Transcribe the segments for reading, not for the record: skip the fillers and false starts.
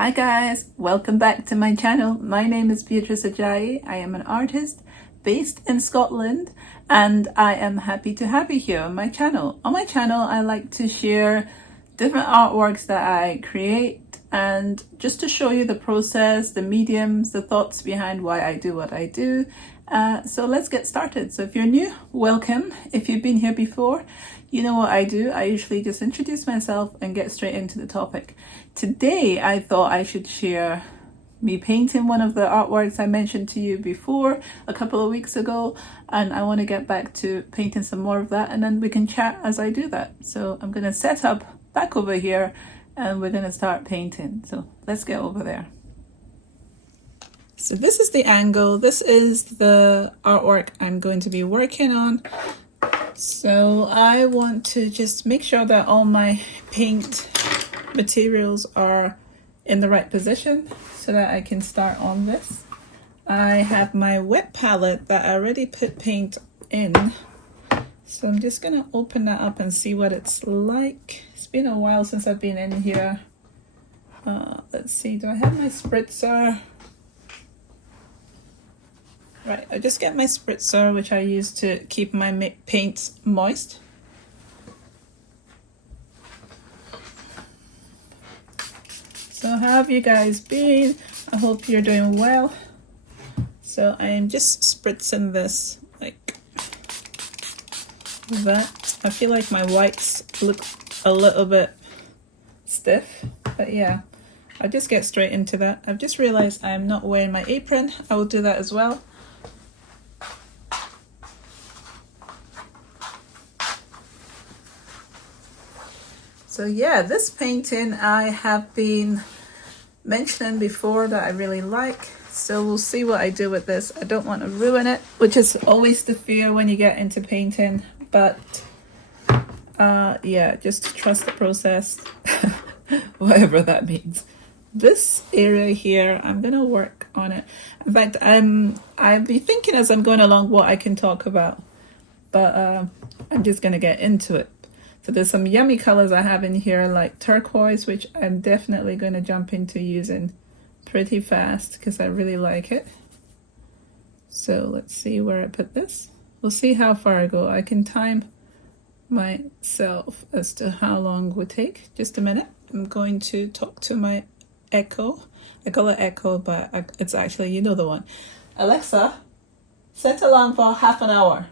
Hi guys, welcome back to my channel. My name is Beatrice Ajayi. I am an artist based in Scotland and I am happy to have you here on my channel. On my channel I like to share different artworks that I create and just to show you the process, the mediums, the thoughts behind why I do what I do. So let's get started. So if you're new, welcome. If you've been here before, you know what I do. I usually just introduce myself and get straight into the topic. Today, I thought I should share me painting one of the artworks I mentioned to you before a couple of weeks ago, and I want to get back to painting some more of that, and then we can chat as I do that. So I'm going to set up back over here and we're going to start painting. So let's get over there. So this is the angle. This is the artwork I'm going to be working on. So I want to just make sure that all my paint materials are in the right position so that I can start on this. I have my wet palette that I already put paint in. So I'm just going to open that up and see what it's like. It's been a while since I've been in here. Let's see, do I have my spritzer? Right, I just get my spritzer, which I use to keep my paints moist. So how have you guys been? I hope you're doing well. So I am just spritzing this like that. I feel like my whites look a little bit stiff, but yeah, I'll just get straight into that. I've just realized I'm not wearing my apron. I will do that as well. So yeah, this painting I have been mentioning before that I really like. So we'll see what I do with this. I don't want to ruin it, which is always the fear when you get into painting. But yeah, just trust the process, whatever that means. This area here, I'm gonna work on it. In fact, I'll be thinking as I'm going along what I can talk about, but I'm just gonna get into it. So there's some yummy colors I have in here like turquoise, which I'm definitely going to jump into using pretty fast because I really like it. So let's see where I put this. We'll see how far I go. I can time myself as to how long it would take. Just a minute. I'm going to talk to my Echo. I call it Echo, but it's actually, you know the one. Alexa, set alarm for half an hour.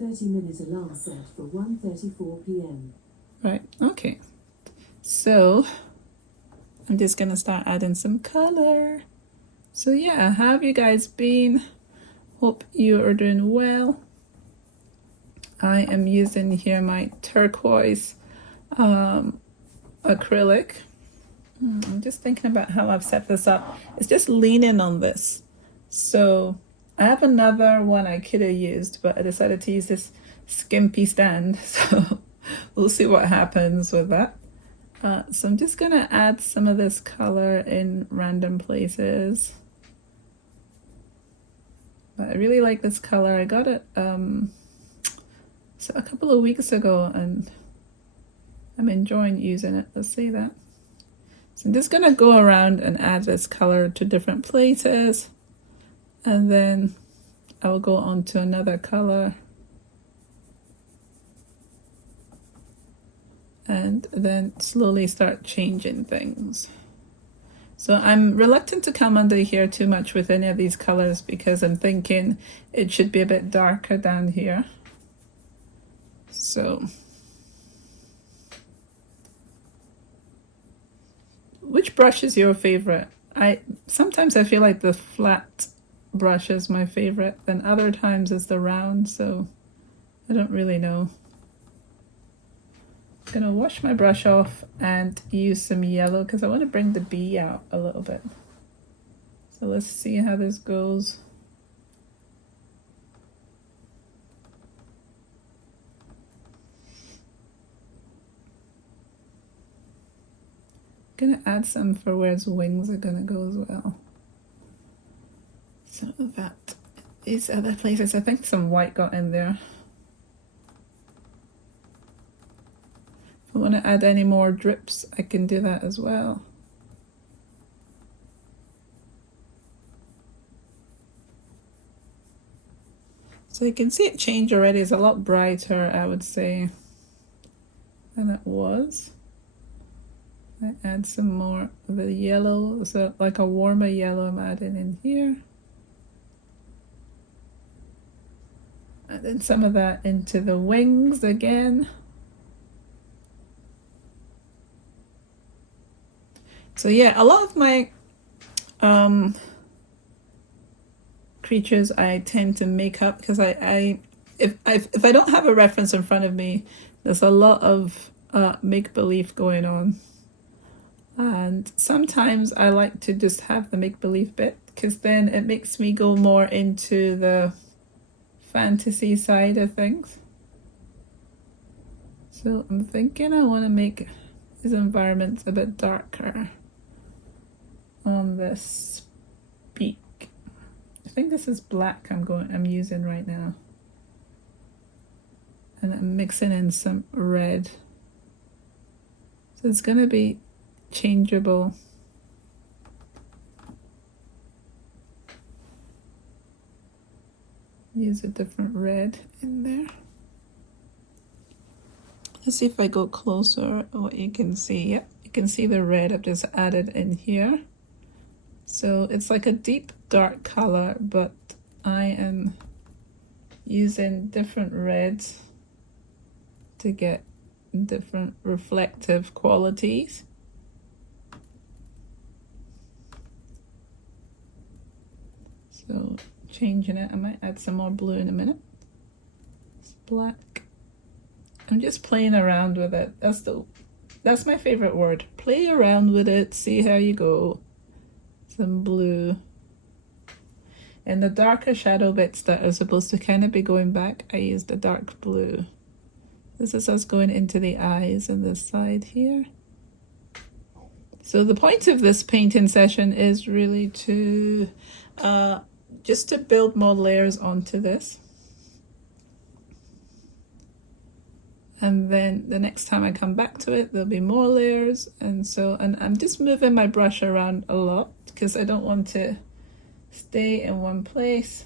30-minute alarm set for 1:34 p.m. Right, okay. So I'm just gonna start adding some color. So yeah, how have you guys been? Hope you are doing well. I am using here my turquoise acrylic. I'm just thinking about how I've set this up. It's just leaning on this. So I have another one I could have used, but I decided to use this skimpy stand. So we'll see what happens with that. So I'm just going to add some of this color in random places. But I really like this color. I got it so a couple of weeks ago and I'm enjoying using it. Let's see that. So I'm just going to go around and add this color to different places. And then I will go on to another color. And then slowly start changing things. So I'm reluctant to come under here too much with any of these colors because I'm thinking it should be a bit darker down here. So, which brush is your favorite? Sometimes I feel like the flat brush is my favorite, then other times is the round, so I don't really know. I'm gonna wash my brush off and use some yellow because I want to bring the bee out a little bit. So let's see how this goes. I'm gonna add some for where its wings are gonna go as well. So that these other places, I think some white got in there. If I want to add any more drips, I can do that as well. So you can see it change already. It's a lot brighter, I would say, than it was. I add some more of the yellow, so like a warmer yellow I'm adding in here. And then some of that into the wings again. So yeah, a lot of my creatures I tend to make up because if I don't have a reference in front of me, there's a lot of make-believe going on. And sometimes I like to just have the make-believe bit because then it makes me go more into the fantasy side of things. So I'm thinking I want to make these environments a bit darker on this beak. I think this is black I'm using right now. And I'm mixing in some red. So it's going to be changeable. Use a different red in there. Let's see if I go closer what you can see. Yep, you can see the red I've just added in here. So it's like a deep dark color, but I am using different reds to get different reflective qualities. So changing it, I might add some more blue in a minute. It's black. I'm just playing around with it. That's my favorite word. Play around with it, see how you go. Some blue. And the darker shadow bits that are supposed to kind of be going back, I used a dark blue. This is us going into the eyes on this side here. So the point of this painting session is really to just to build more layers onto this. And then the next time I come back to it, there'll be more layers. And I'm just moving my brush around a lot because I don't want to stay in one place.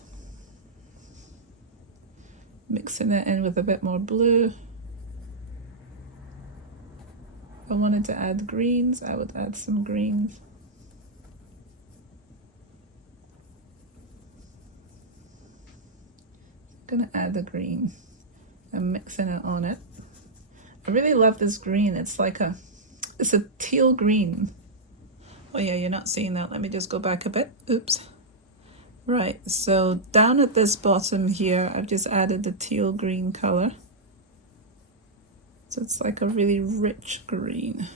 Mixing it in with a bit more blue. If I wanted to add greens, I would add some greens. I'm gonna add the green. I'm mixing it on it. I really love this green. It's a teal green. Oh yeah, you're not seeing that. Let me just go back a bit. Oops. Right, so down at this bottom here, I've just added the teal green color. So it's like a really rich green.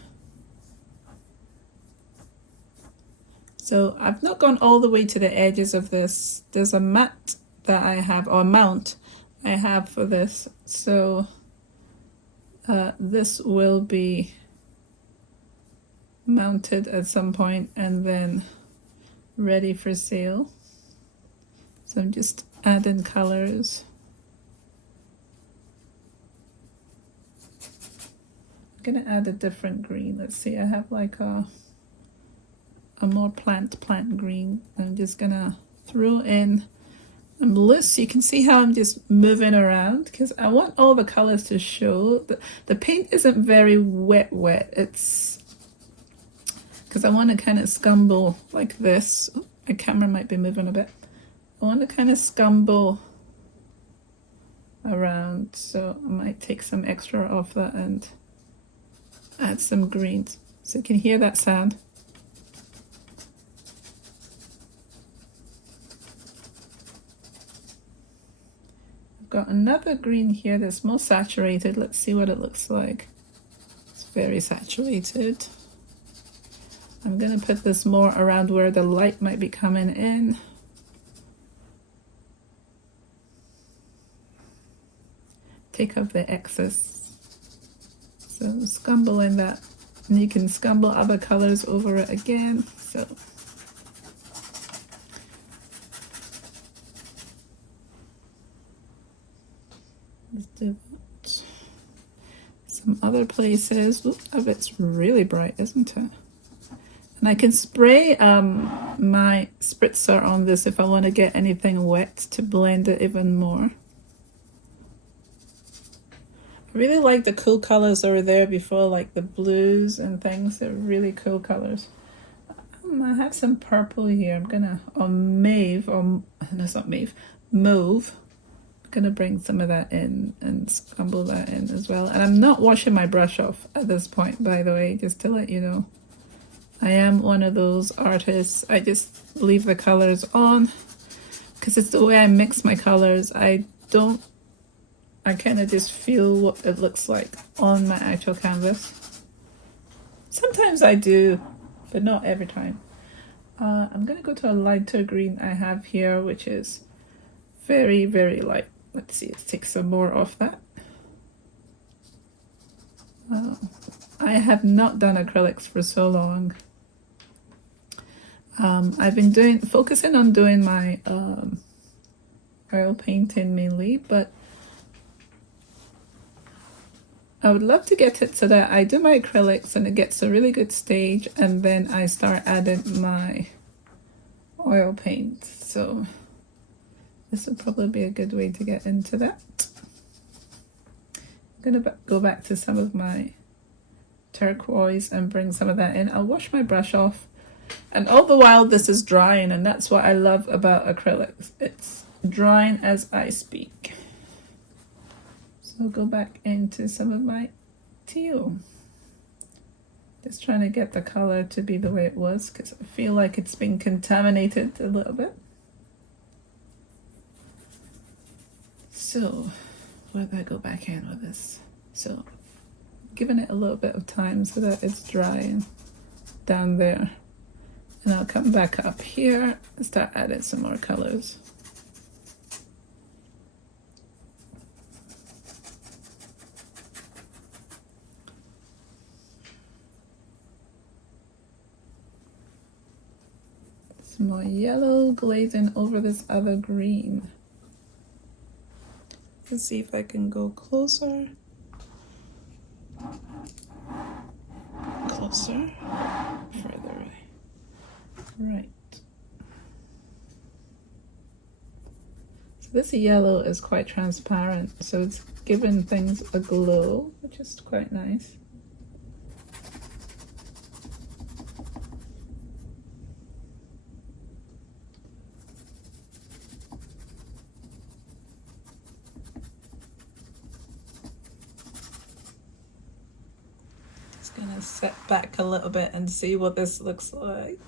So I've not gone all the way to the edges of this. There's a mat that I have, or mount I have for this. So this will be mounted at some point and then ready for sale. So I'm just adding colors. I'm gonna add a different green. Let's see, I have like a more plant green. I'm just gonna throw in, I'm loose. You can see how I'm just moving around because I want all the colors to show. The paint isn't very wet. It's because I want to kind of scumble like this. Oh, my camera might be moving a bit. I want to kind of scumble around, so I might take some extra off that and add some greens. So you can hear that sound. Got another green here that's more saturated. Let's see what it looks like. It's very saturated. I'm going to put this more around where the light might be coming in. Take off the excess. So I'm scumbling that. And you can scumble other colors over it again. So let's do that. Some other places. Ooh, oh, it's really bright, isn't it? And I can spray my spritzer on this if I want to get anything wet to blend it even more. I really like the cool colors over there before, like the blues and things. They're really cool colors. I have some purple here. I'm gonna, or mauve, or no, it's not mauve, mauve. I'm gonna bring some of that in and scumble that in as well. And I'm not washing my brush off at this point, by the way, just to let you know. I am one of those artists. I just leave the colors on because it's the way I mix my colors. I kind of just feel what it looks like on my actual canvas. Sometimes I do, but not every time. I'm gonna go to a lighter green I have here, which is very, very light. Let's see, let's take some more off that. I have not done acrylics for so long. I've been focusing on doing my oil painting mainly, but I would love to get it so that I do my acrylics and it gets a really good stage, and then I start adding my oil paint. So this would probably be a good way to get into that. I'm gonna go back to some of my turquoise and bring some of that in. I'll wash my brush off, and all the while this is drying, and that's what I love about acrylics. It's drying as I speak. So I'll go back into some of my teal. Just trying to get the color to be the way it was, because I feel like it's been contaminated a little bit. So where do I go back in with this? So giving it a little bit of time so that it's drying down there. And I'll come back up here and start adding some more colors. Some more yellow glazing over this other green. Let's see if I can go closer. Closer. Further away. Right. So this yellow is quite transparent, so it's giving things a glow, which is quite nice. Gonna set back a little bit and see what this looks like.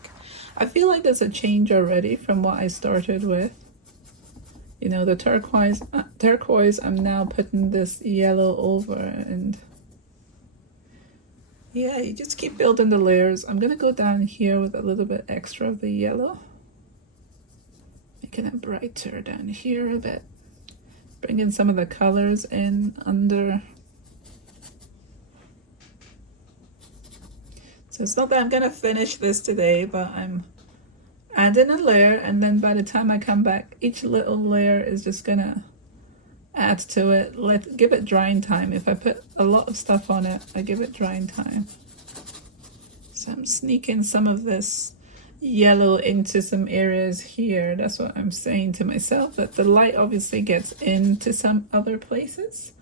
I feel like there's a change already from what I started with. You know, the turquoise, I'm now putting this yellow over, and yeah, you just keep building the layers. I'm gonna go down here with a little bit extra of the yellow, making it brighter down here a bit, bringing some of the colors in under. So it's not that I'm gonna finish this today, but I'm adding a layer, and then by the time I come back, each little layer is just gonna add to it. Give it drying time. If I put a lot of stuff on it, I give it drying time. So I'm sneaking some of this yellow into some areas here. That's what I'm saying to myself, that the light obviously gets into some other places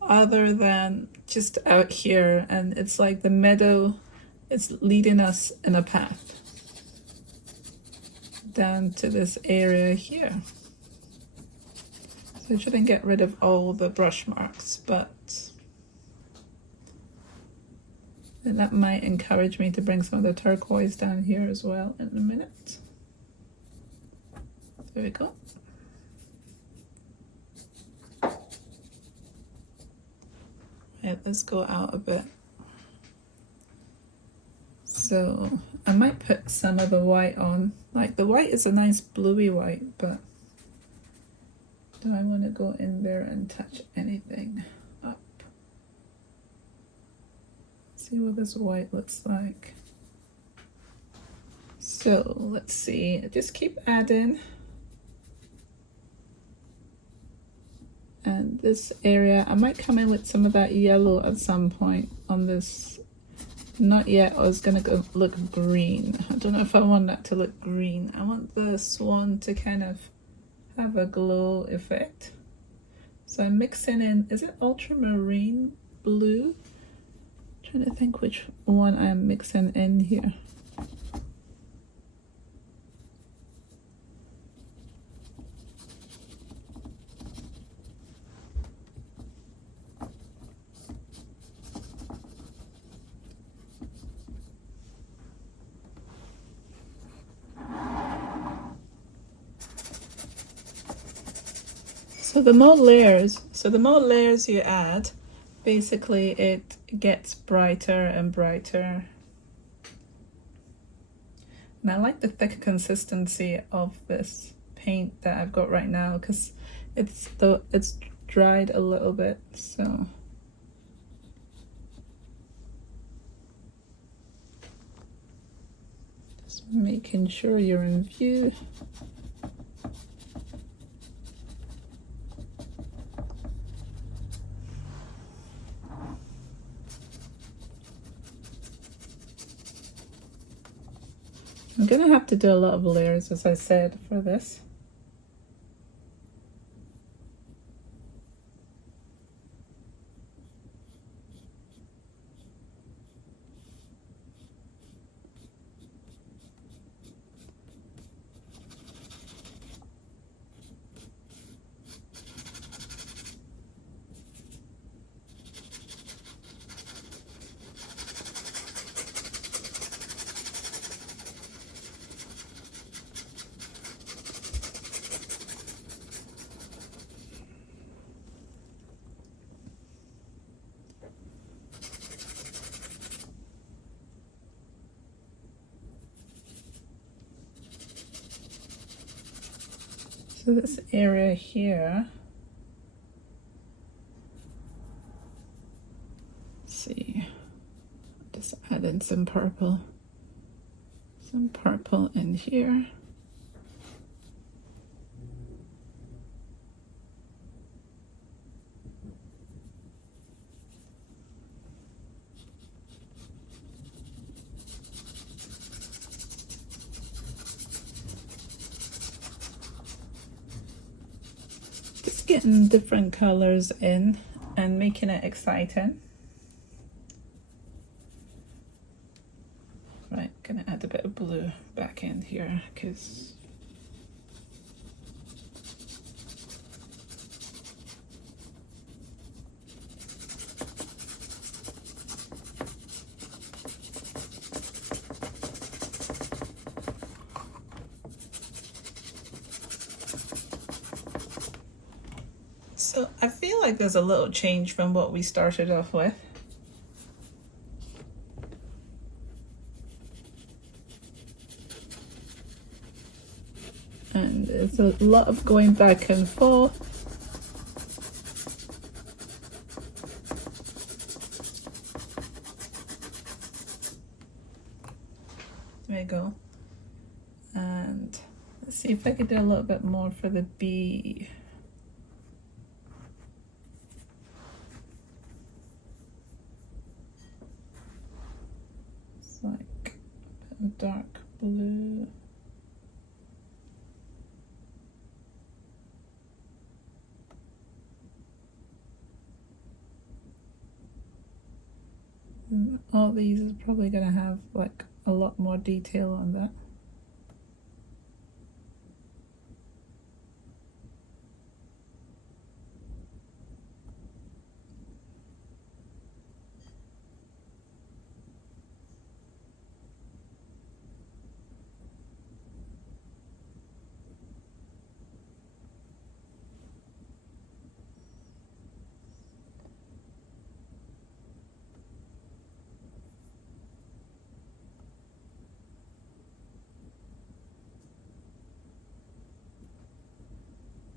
other than just out here, and it's like the meadow. It's leading us in a path down to this area here. So I shouldn't get rid of all the brush marks, but and that might encourage me to bring some of the turquoise down here as well in a minute. There we go. Right, let's go out a bit. So I might put some of the white on. Like the white is a nice bluey white, but do I want to go in there and touch anything up? See what this white looks like. So let's see, just keep adding. And this area, I might come in with some of that yellow at some point on this. Not yet. I was gonna go look green. I don't know if I want that to look green. I want the swan to kind of have a glow effect. So I'm mixing in, is it ultramarine blue? I'm trying to think which one I'm mixing in here. So the more layers you add, basically it gets brighter and brighter. And I like the thick consistency of this paint that I've got right now because it's dried a little bit, so just making sure you're in view. I'm gonna have to do a lot of layers, as I said, for this. So this area here, let's see, just add in some purple in here. Just getting different colors in and making it exciting. Right, gonna add a bit of blue back in here because so I feel like there's a little change from what we started off with. And it's a lot of going back and forth. There you go. And let's see if I could do a little bit more for the bee. It's like a bit of dark blue. And all these is probably gonna have like a lot more detail on that.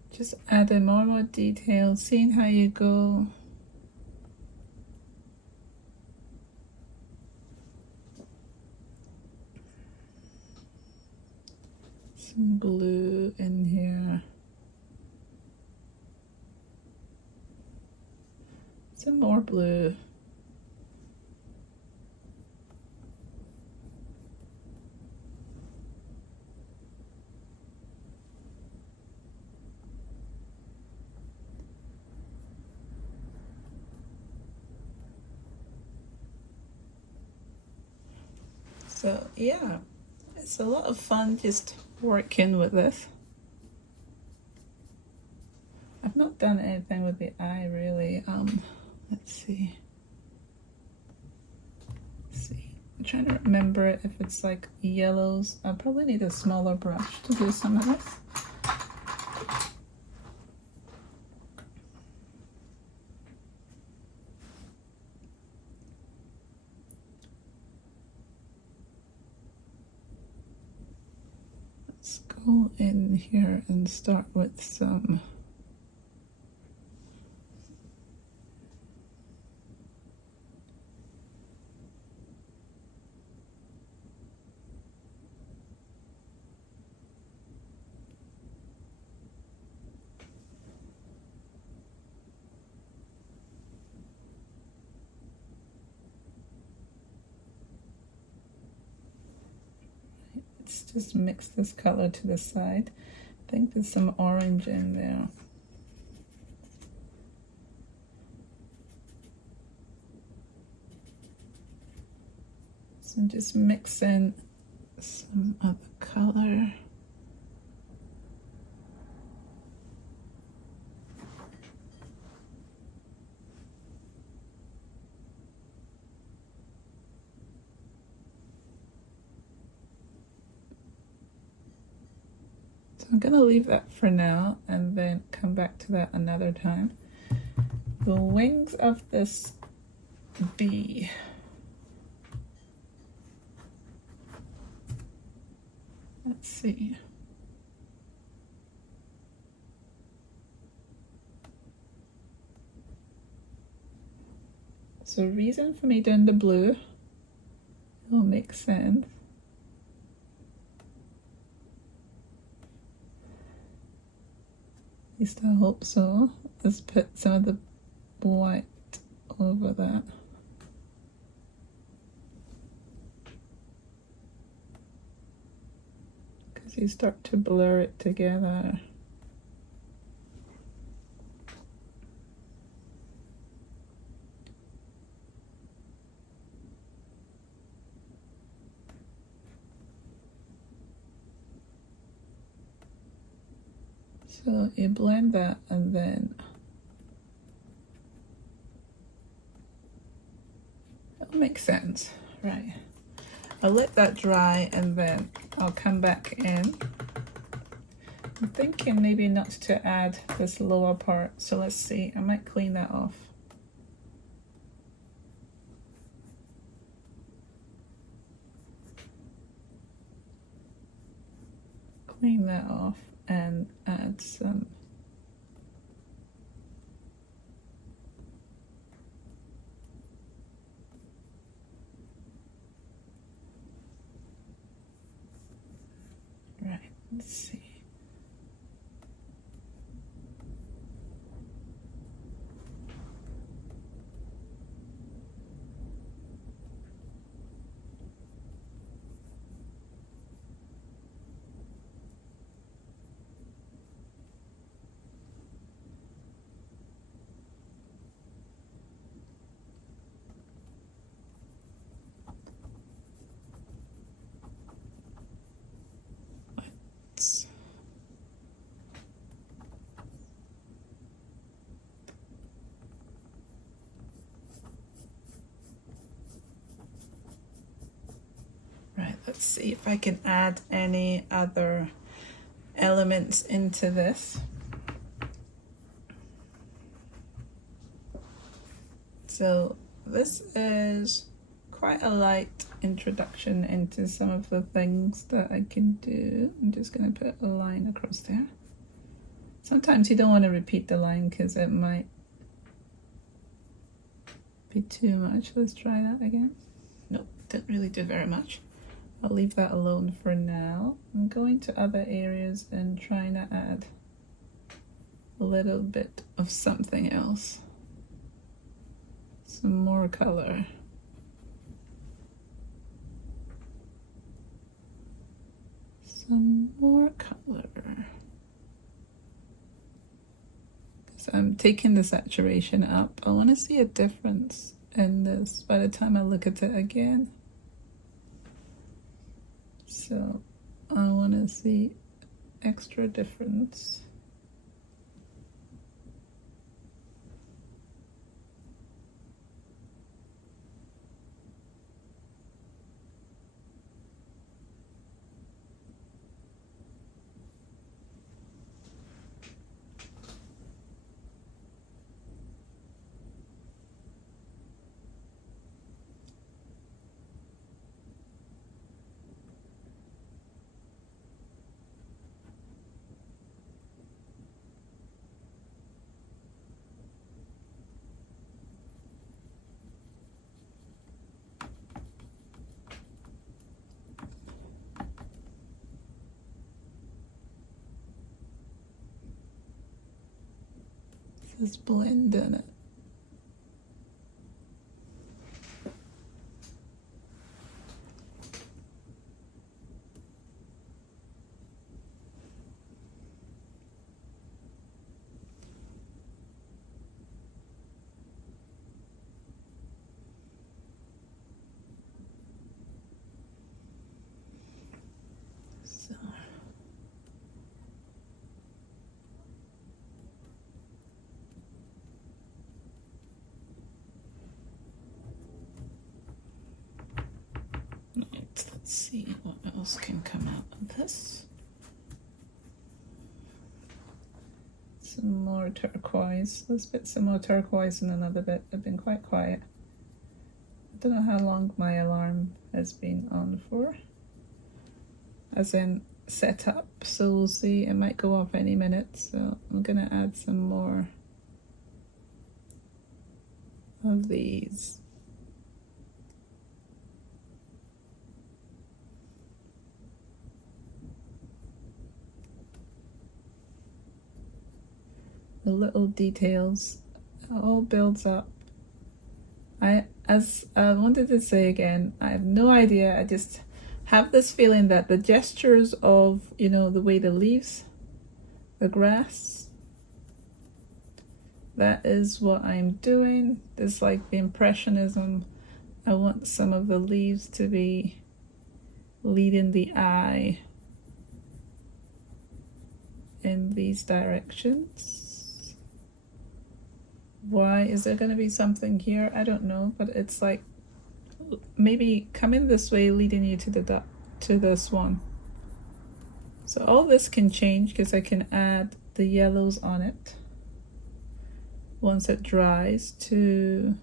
Just adding more details, seeing how you go. Some blue in here. Some more blue. So yeah, it's a lot of fun just working with this. I've not done anything with the eye really. Let's see. I'm trying to remember if it's like yellows. I probably need a smaller brush to do some of this. Let's go in here and start with some let's just mix this color to the side. I think there's some orange in there. So just mix in some of the color. I'm gonna leave that for now and then come back to that another time. The wings of this bee. Let's see. So reason for me doing the blue, it'll make sense. At least I hope so. Let's put some of the white over that. Because you start to blur it together. So you blend that and then it'll make sense, right? I'll let that dry and then I'll come back in. I'm thinking maybe not to add this lower part, so let's see. I might clean that off. Clean that off and add some right, let's see. Right, let's see if I can add any other elements into this. So this is quite a light introduction into some of the things that I can do. I'm just going to put a line across there. Sometimes you don't want to repeat the line because it might be too much. Let's try that again. Nope, didn't really do very much. I'll leave that alone for now. I'm going to other areas and trying to add a little bit of something else. Some more color. Some more color. Because I'm taking the saturation up. I want to see a difference in this by the time I look at it again. So I want to see extra difference. This blend in it. So let's see what else can come out of this. Some more turquoise. Let's put some more turquoise in another bit. I've been quite quiet. I don't know how long my alarm has been on for, as in set up, so we'll see. It might go off any minute, so I'm gonna add some more of these. The little details, it all builds up. As I wanted to say again, I have no idea. I just have this feeling that the gestures of, you know, the way the leaves, the grass, that is what I'm doing. It's like the impressionism. I want some of the leaves to be leading the eye in these directions. Why is there going to be something here? I don't know, but it's like maybe coming this way, leading you to this one. So all this can change because I can add the yellows on it once it dries to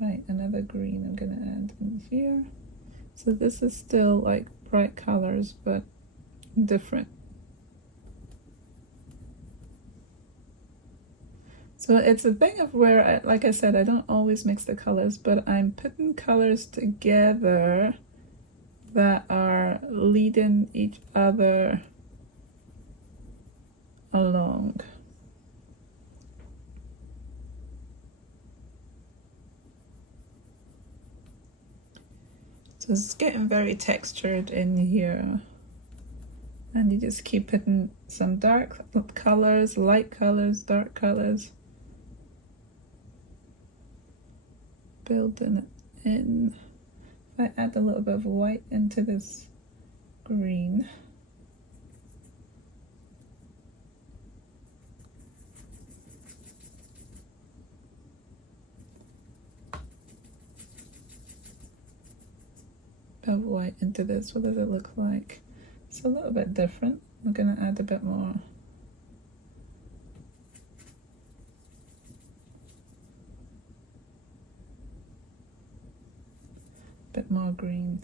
right, another green I'm gonna add in here. So this is still like bright colors, but different. So it's a thing of where, like I said, I don't always mix the colors, but I'm putting colors together that are leading each other along. So it's getting very textured in here. And you just keep putting some dark colors, light colors, dark colors. Building it in. If I add a little bit of white into this green. Bit of white into this, what does it look like? It's a little bit different. I'm going to add a bit more. Bit more green.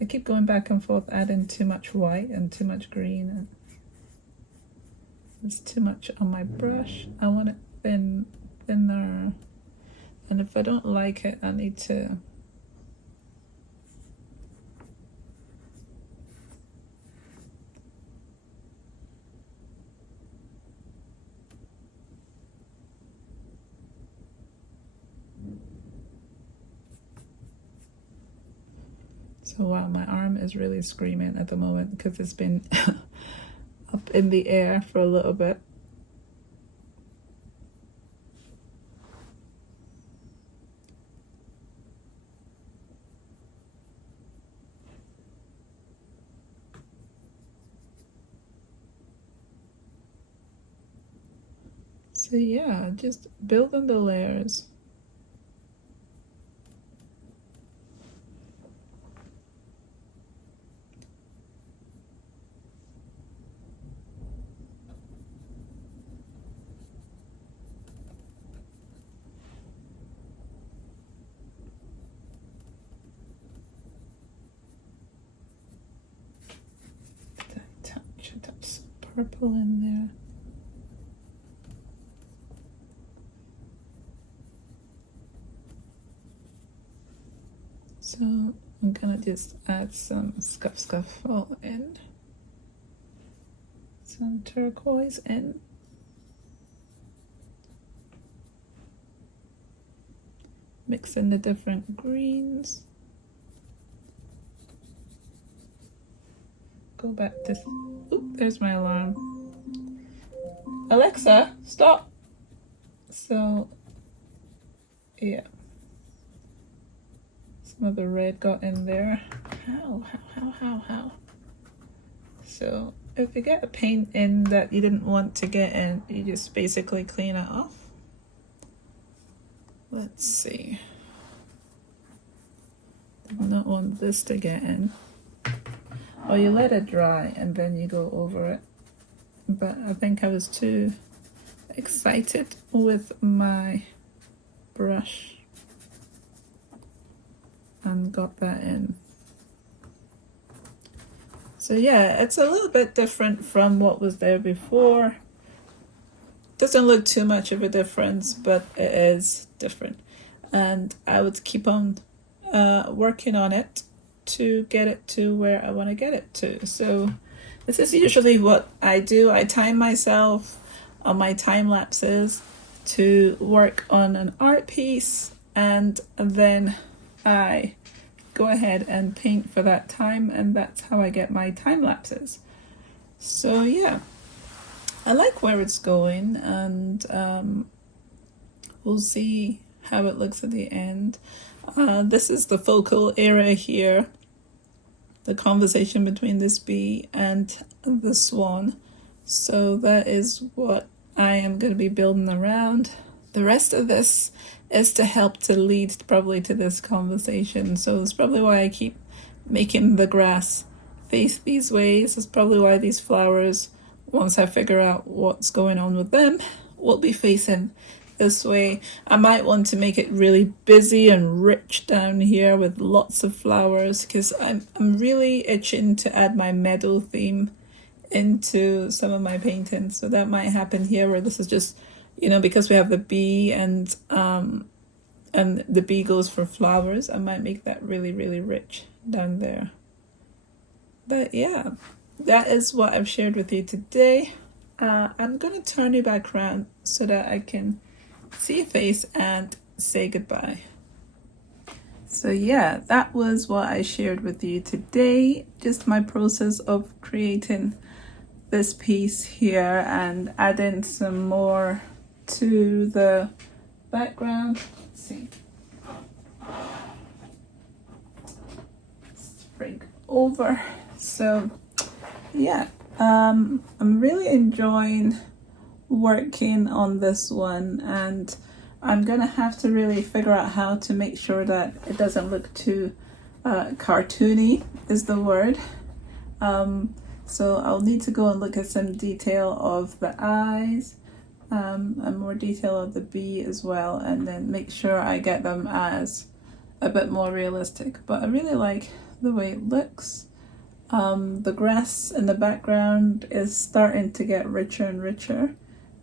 I keep going back and forth, adding too much white and too much green. It's too much on my brush. I want it thinner. And if I don't like it, I need to So wow, my arm is really screaming at the moment because it's been up in the air for a little bit. So yeah, just building the layers. Touch some purple in there. So I'm gonna just add some scuff all in, some turquoise in, mix in the different greens. Go back to, oop, there's my alarm. Alexa, stop. So yeah, some of the red got in there. How? So if you get a paint in that you didn't want to get in, you just basically clean it off. Let's see. Did not want this to get in. Or you let it dry and then you go over it. But I think I was too excited with my brush and got that in. So yeah, it's a little bit different from what was there before. Doesn't look too much of a difference, but it is different. And I would keep on working on it to get it to where I want to get it to. So this is usually what I do. I time myself on my time lapses to work on an art piece, and then I go ahead and paint for that time, and that's how I get my time lapses. So yeah, I like where it's going, and we'll see how it looks at the end. This is the focal area here, the conversation between this bee and the swan. So that is what I am going to be building around. The rest of this is to help to lead probably to this conversation. So that's probably why I keep making the grass face these ways. That's probably why these flowers, once I figure out what's going on with them, will be facing this way. I might want to make it really busy and rich down here with lots of flowers, because I'm really itching to add my meadow theme into some of my paintings. So that might happen here, where this is just, you know, because we have the bee and the bee goes for flowers, I might make that really rich down there. But yeah, that is what I've shared with you today. I'm gonna turn you back around so that I can see your face and say goodbye. So yeah, that was what I shared with you today. Just my process of creating this piece here and adding some more to the background. Let's see. Bring over. So yeah, I'm really enjoying working on this one, and I'm gonna have to really figure out how to make sure that it doesn't look too cartoony is the word. So I'll need to go and look at some detail of the eyes, and more detail of the bee as well, and then make sure I get them as a bit more realistic. But I really like the way it looks. The grass in the background is starting to get richer and richer.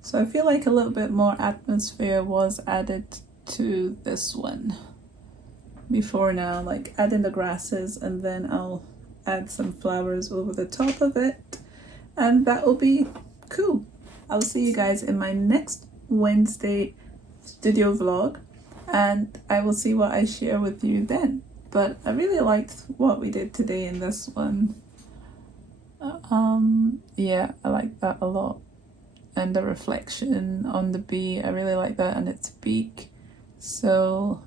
So I feel like a little bit more atmosphere was added to this one before now, like adding the grasses, and then I'll add some flowers over the top of it, and that will be cool. I'll see you guys in my next Wednesday studio vlog, and I will see what I share with you then. But I really liked what we did today in this one. Yeah, I like that a lot. And the reflection on the bee, I really like that, and its beak. So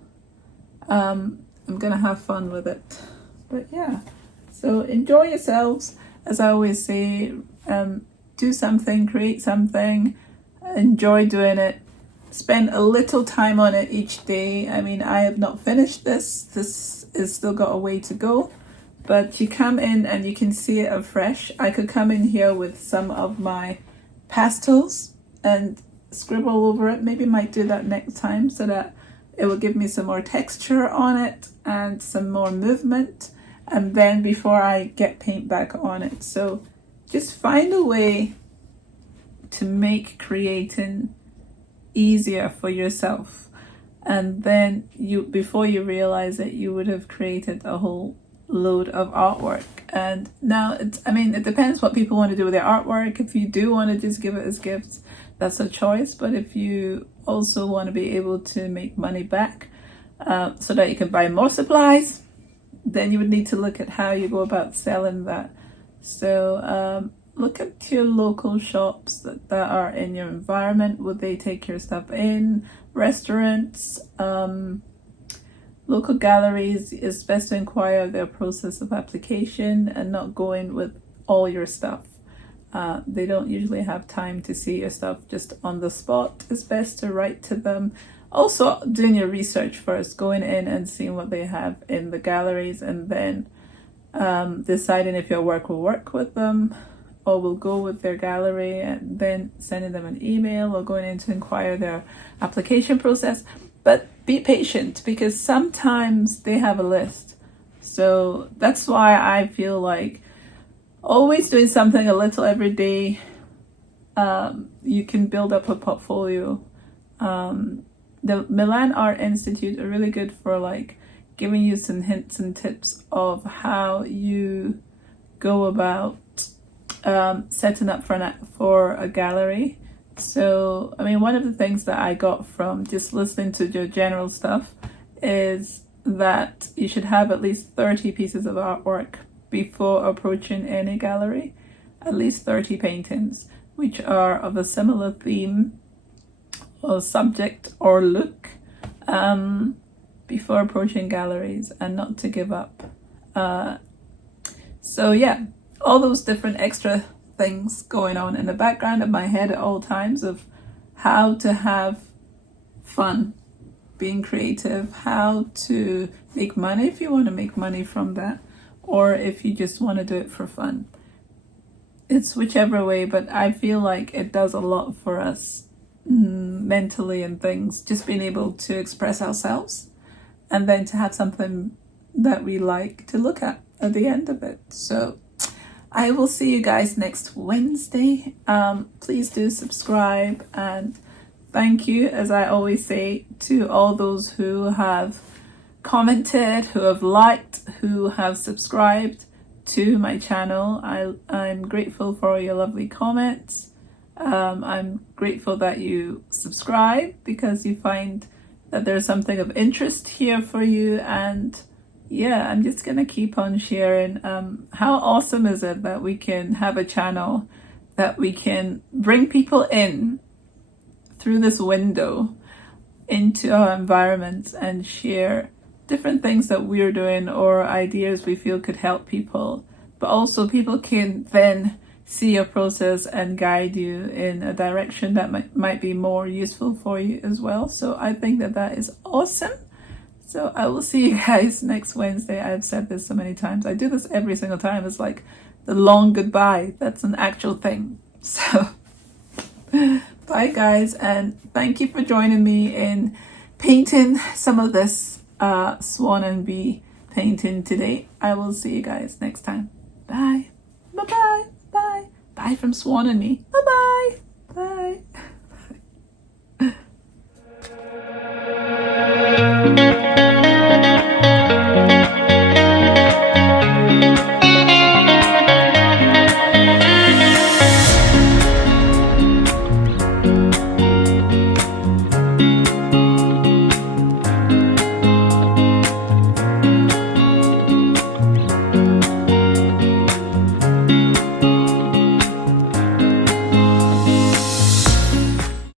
I'm gonna have fun with it. But yeah, so enjoy yourselves. As I always say, do something, create something, enjoy doing it. Spend a little time on it each day. I mean, I have not finished this. This is still got a way to go. But you come in and you can see it afresh. I could come in here with some of my pastels and scribble over it. Maybe might do that next time so that it will give me some more texture on it and some more movement. And then before I get paint back on it. So just find a way to make creating easier for yourself. And then before you realize it, you would have created a whole load of artwork. And now it depends what people want to do with their artwork. If you do want to just give it as gifts, that's a choice. But if you also want to be able to make money back so that you can buy more supplies, then you would need to look at how you go about selling that. So look at your local shops that are in your environment. Would they take your stuff in? Restaurants, local galleries. It's best to inquire their process of application and not go in with all your stuff. They don't usually have time to see your stuff just on the spot. It's best to write to them. Also, doing your research first, going in and seeing what they have in the galleries, and then deciding if your work will work with them or will go with their gallery, and then sending them an email or going in to inquire their application process. But be patient, because sometimes they have a list. So that's why I feel like always doing something a little every day. You can build up a portfolio. The Milan Art Institute are really good for like giving you some hints and tips of how you go about setting up for a gallery. So, I mean, one of the things that I got from just listening to your general stuff is that you should have at least 30 pieces of artwork before approaching any gallery. At least 30 paintings, which are of a similar theme or subject or look, before approaching galleries, and not to give up. So yeah, all those different extra things going on in the background of my head at all times of how to have fun being creative, how to make money if you want to make money from that, or if you just want to do it for fun. It's whichever way, but I feel like it does a lot for us mentally and things, just being able to express ourselves and then to have something that we like to look at the end of it. So I will see you guys next Wednesday. Please do subscribe, and thank you, as I always say, to all those who have commented, who have liked, who have subscribed to my channel. I'm grateful for your lovely comments. I'm grateful that you subscribe because you find that there's something of interest here for you. And yeah, I'm just gonna keep on sharing. How awesome is it that we can have a channel that we can bring people in through this window into our environments and share different things that we're doing or ideas we feel could help people, but also people can then see your process and guide you in a direction that might be more useful for you as well. So I think that is awesome. So I will see you guys next Wednesday. I've said this so many times. I do this every single time. It's like the long goodbye. That's an actual thing. So bye guys, and thank you for joining me in painting some of this swan and bee painting today. I will see you guys next time. Bye. Bye-bye. Bye. Bye from Swan and me. Bye-bye. Bye.